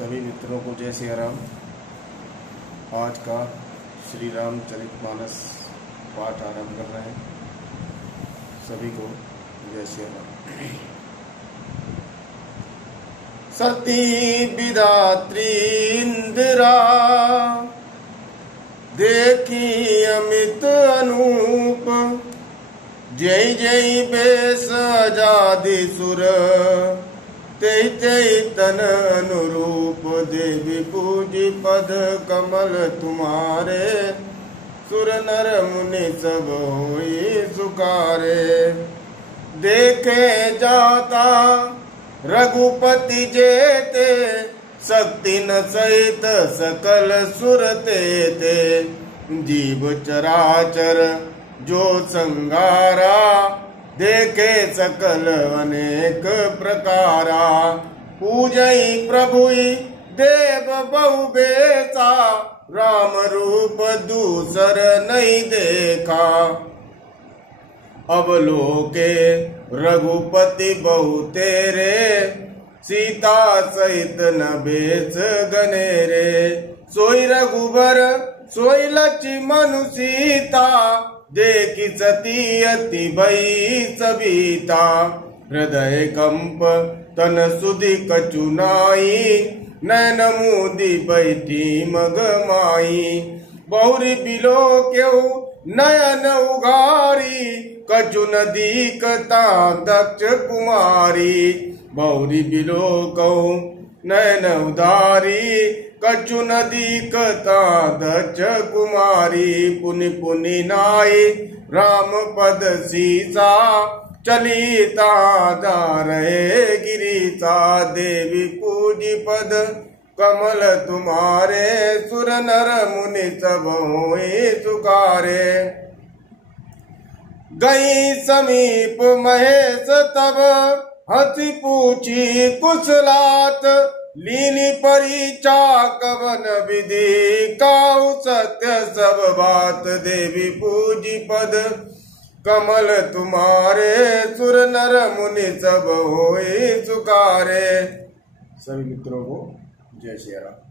सभी मित्रों को जय श्री राम। आज का श्री रामचरितमानस पाठ आरंभ कर रहे हैं। सभी को जय श्री राम। सती विधात्री इंदिरा देखी अमित अनूप, जय जय बेस आजादी सुर, तै तै तन अनुरूप। देवी पूजी पद कमल तुम्हारे, सुर नर मुनि सब होई सुकारे। देखे जाता रघुपति जेते, शक्ति न सहित सकल सुर ते। जीव चराचर जो संगारा, देखे सकल अनेक प्रकारा। पूजई प्रभुई देव बहु बेसा, राम रूप दूसर नहीं देखा। अब लोके रघुपति बहु तेरे, सीता सहित न बेस गनेरे। सोई रघुबर सोई लक्ष्मण सीता, देखी सती अति भई सविता। हृदय कंप तन सुधि कछु नाई, नैन मुदी बैठी मगमाई। बहुरी बिलो क्यों नयन उघारी, कछु नदी कता दक्ष कुमारी। बहुरी बिलो कौ नयन उधारी, कछु नदी कता दक्ष कुमारी। पुनि पुनि नाई राम पद सीसा, चली ताजा रहे गिरीसा। देवी पूजी पद कमल तुम्हारे, सुर नर मुनि सब होए सुकारे। गई समीप महेश तब, हंसी पूछी कुशलात। लीनी परीक्षा कवन विधि, काहू सत्य सब बात। देवी पूजी पद कमल तुम्हारे, सुर नर मुनि सब होए सुकारे। सभी मित्रों को जय श्री राम।